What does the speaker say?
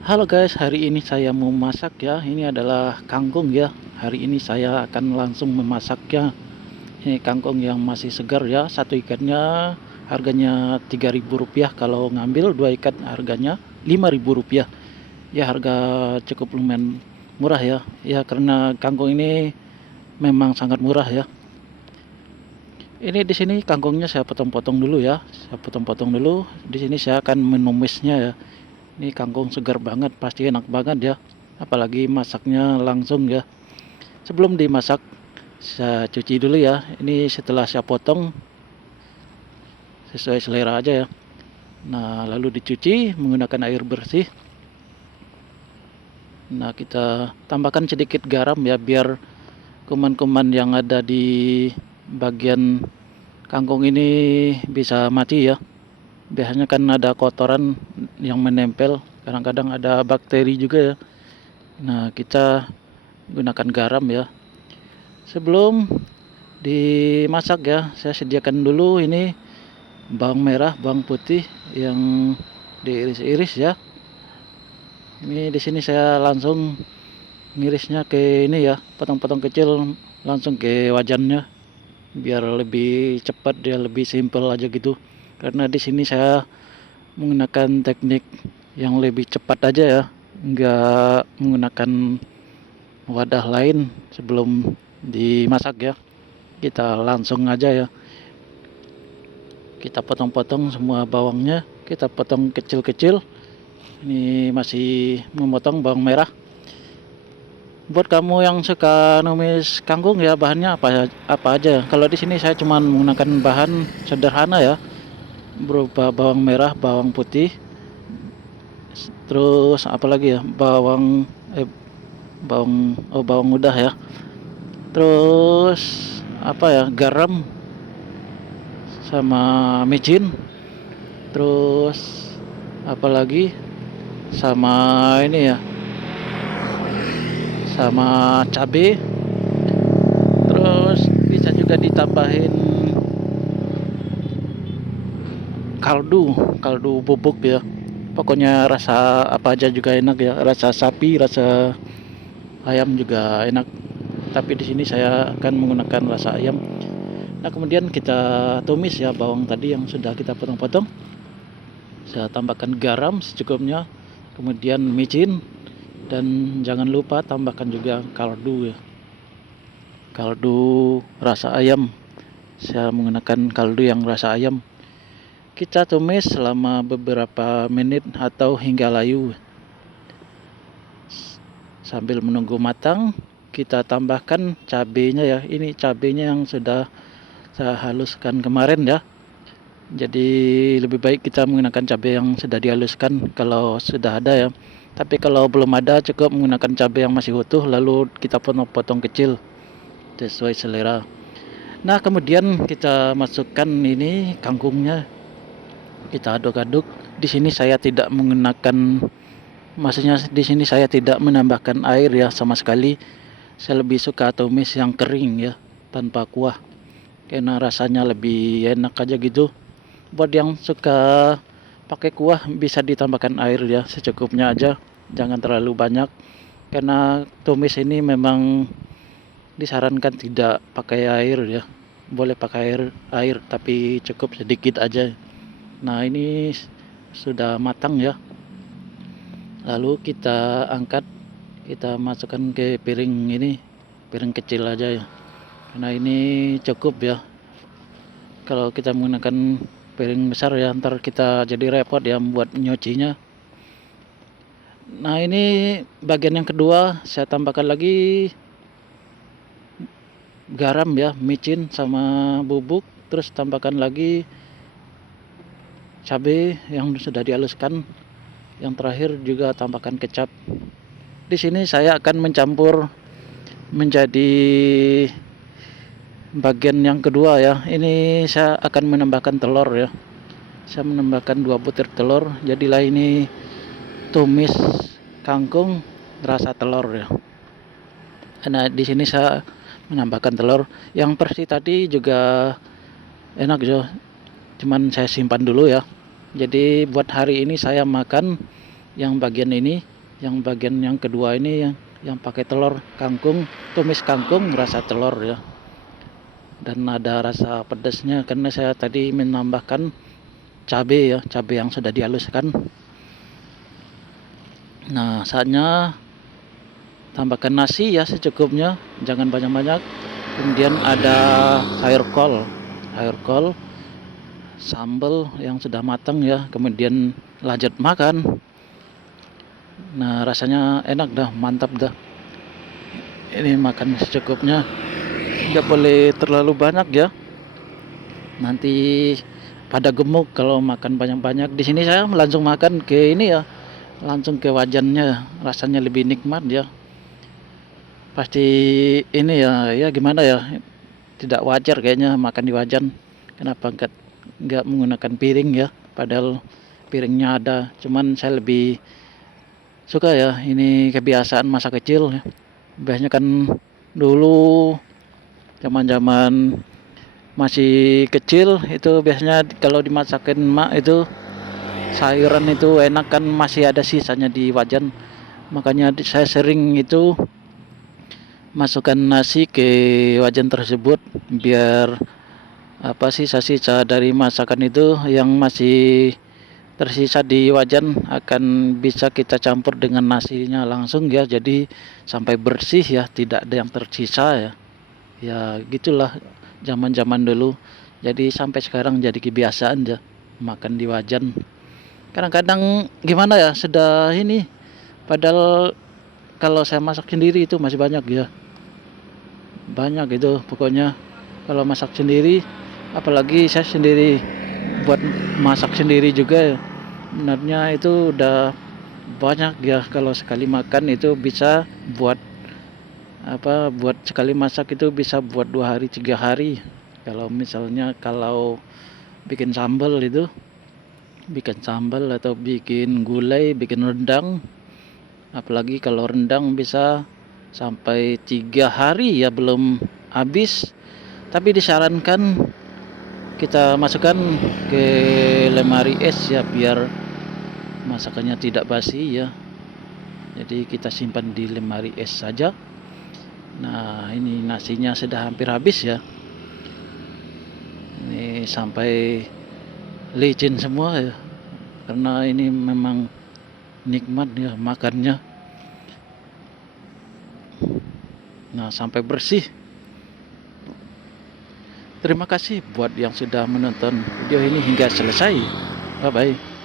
Halo guys, hari ini saya mau masak ya. Ini adalah kangkung ya. Hari ini saya akan langsung memasaknya. Ini kangkung yang masih segar ya. Satu ikannya harganya Rp3.000. Kalau ngambil dua ikan harganya Rp5.000. Ya, harga cukup lumayan murah ya. Ya, karena kangkung ini memang sangat murah ya. Ini di sini kangkungnya saya potong-potong dulu ya. Saya potong-potong dulu. Di sini saya akan menumisnya ya. Ini kangkung segar banget, pasti enak banget ya. Apalagi masaknya langsung ya. Sebelum dimasak, saya cuci dulu ya. Ini setelah saya potong sesuai selera aja ya. Nah, lalu dicuci menggunakan air bersih. Nah, kita tambahkan sedikit garam ya biar kuman-kuman yang ada di bagian kangkung ini bisa mati ya. Biasanya kan ada kotoran yang menempel, kadang-kadang ada bakteri juga ya. Nah, kita gunakan garam ya. Sebelum dimasak ya, saya sediakan dulu ini bawang merah, bawang putih yang diiris-iris ya. Ini di sini saya langsung ngirisnya ke ini ya, potong-potong kecil langsung ke wajannya biar lebih cepat dia, lebih simpel aja gitu. Karena di sini saya menggunakan teknik yang lebih cepat aja ya, nggak menggunakan wadah lain sebelum dimasak ya. Kita langsung aja ya, kita potong-potong semua bawangnya, kita potong kecil-kecil. Ini masih memotong bawang merah. Buat kamu yang suka numis kangkung ya, bahannya apa aja. Kalau di sini saya cuma menggunakan bahan sederhana ya, berupa bawang merah, bawang putih, terus apa lagi ya, bawang udah ya, terus apa ya, garam sama micin, terus apalagi sama ini ya, sama cabai. Terus bisa juga ditambahin kaldu kaldu bubuk ya. Pokoknya rasa apa aja juga enak ya, rasa sapi, rasa ayam juga enak, tapi di sini saya akan menggunakan rasa ayam. Nah, kemudian kita tumis ya bawang tadi yang sudah kita potong-potong. Saya tambahkan garam secukupnya, kemudian micin, dan jangan lupa tambahkan juga kaldu ya, kaldu rasa ayam. Saya menggunakan kaldu yang rasa ayam. Kita tumis selama beberapa menit atau hingga layu. Sambil menunggu matang, kita tambahkan cabenya ya. Ini cabenya yang sudah saya haluskan kemarin ya. Jadi lebih baik kita menggunakan cabai yang sudah dihaluskan kalau sudah ada ya. Tapi kalau belum ada, cukup menggunakan cabai yang masih utuh lalu kita potong-potong kecil sesuai selera. Nah, kemudian kita masukkan ini kangkungnya. Kita aduk-aduk. Di sini saya tidak menggunakan, maksudnya di sini saya tidak menambahkan air ya sama sekali. Saya lebih suka tumis yang kering ya, tanpa kuah. Karena rasanya lebih enak aja gitu. Buat yang suka pakai kuah bisa ditambahkan air ya, secukupnya aja. Jangan terlalu banyak. Karena tumis ini memang disarankan tidak pakai air ya. Boleh pakai air tapi cukup sedikit aja. Nah, ini sudah matang ya. Lalu kita angkat, kita masukkan ke piring ini, piring kecil aja ya. Karena ini cukup ya. Kalau kita menggunakan piring besar ya, ntar kita jadi repot ya buat nyucinya. Nah, ini bagian yang kedua, saya tambahkan lagi garam ya, micin sama bubuk, terus tambahkan lagi cabai yang sudah dihaluskan. Yang terakhir juga tambahkan kecap. Di sini saya akan mencampur menjadi bagian yang kedua ya. Ini saya akan menambahkan telur ya. Saya menambahkan 2 butir telur. Jadilah ini tumis kangkung rasa telur ya. Nah, di sini saya menambahkan telur. Yang versi tadi juga enak ya. Cuman saya simpan dulu ya. Jadi buat hari ini saya makan yang bagian ini, yang bagian yang kedua ini yang pakai telur kangkung, tumis kangkung rasa telur ya, dan ada rasa pedasnya karena saya tadi menambahkan cabai ya, cabai yang sudah dihaluskan. Nah, saatnya tambahkan nasi ya secukupnya, jangan banyak-banyak. Kemudian ada sayur kol, sambal yang sudah matang ya, kemudian lanjut makan. Nah, rasanya enak dah, mantap dah. Ini makan secukupnya, nggak boleh terlalu banyak ya, nanti pada gemuk kalau makan banyak-banyak. Di sini saya langsung makan ke ini ya, langsung ke wajannya, rasanya lebih nikmat ya. Pasti ini ya, ya gimana ya, tidak wajar kayaknya makan di wajan. Kenapa nggak menggunakan piring ya, padahal piringnya ada. Cuman saya lebih suka ya, ini kebiasaan masa kecil ya. Biasanya kan dulu zaman-zaman masih kecil itu biasanya kalau dimasakin emak itu sayuran itu enak kan, masih ada sisanya di wajan. Makanya saya sering itu masukkan nasi ke wajan tersebut biar apa sisa-sisa dari masakan itu yang masih tersisa di wajan akan bisa kita campur dengan nasinya langsung ya, jadi sampai bersih ya, tidak ada yang tersisa ya. Ya gitulah zaman-zaman dulu. Jadi sampai sekarang jadi kebiasaan ya makan di wajan. Kadang-kadang gimana ya, sudah ini, padahal kalau saya masak sendiri itu masih banyak ya. Banyak itu pokoknya kalau masak sendiri, apalagi saya sendiri buat masak sendiri juga ya. Sebenarnya itu udah banyak ya, kalau sekali makan itu bisa buat apa, buat sekali masak itu bisa buat 2 hari 3 hari. Kalau misalnya kalau bikin sambal itu, bikin sambal atau bikin gulai, bikin rendang, apalagi kalau rendang bisa sampai 3 hari ya belum habis. Tapi disarankan kita masukkan ke lemari es ya, biar masakannya tidak basi ya. Jadi kita simpan di lemari es saja. Nah, ini nasinya sudah hampir habis ya. Ini sampai licin semua ya, karena ini memang nikmat ya makannya. Nah, sampai bersih. Terima kasih buat yang sudah menonton video ini hingga selesai. Bye bye.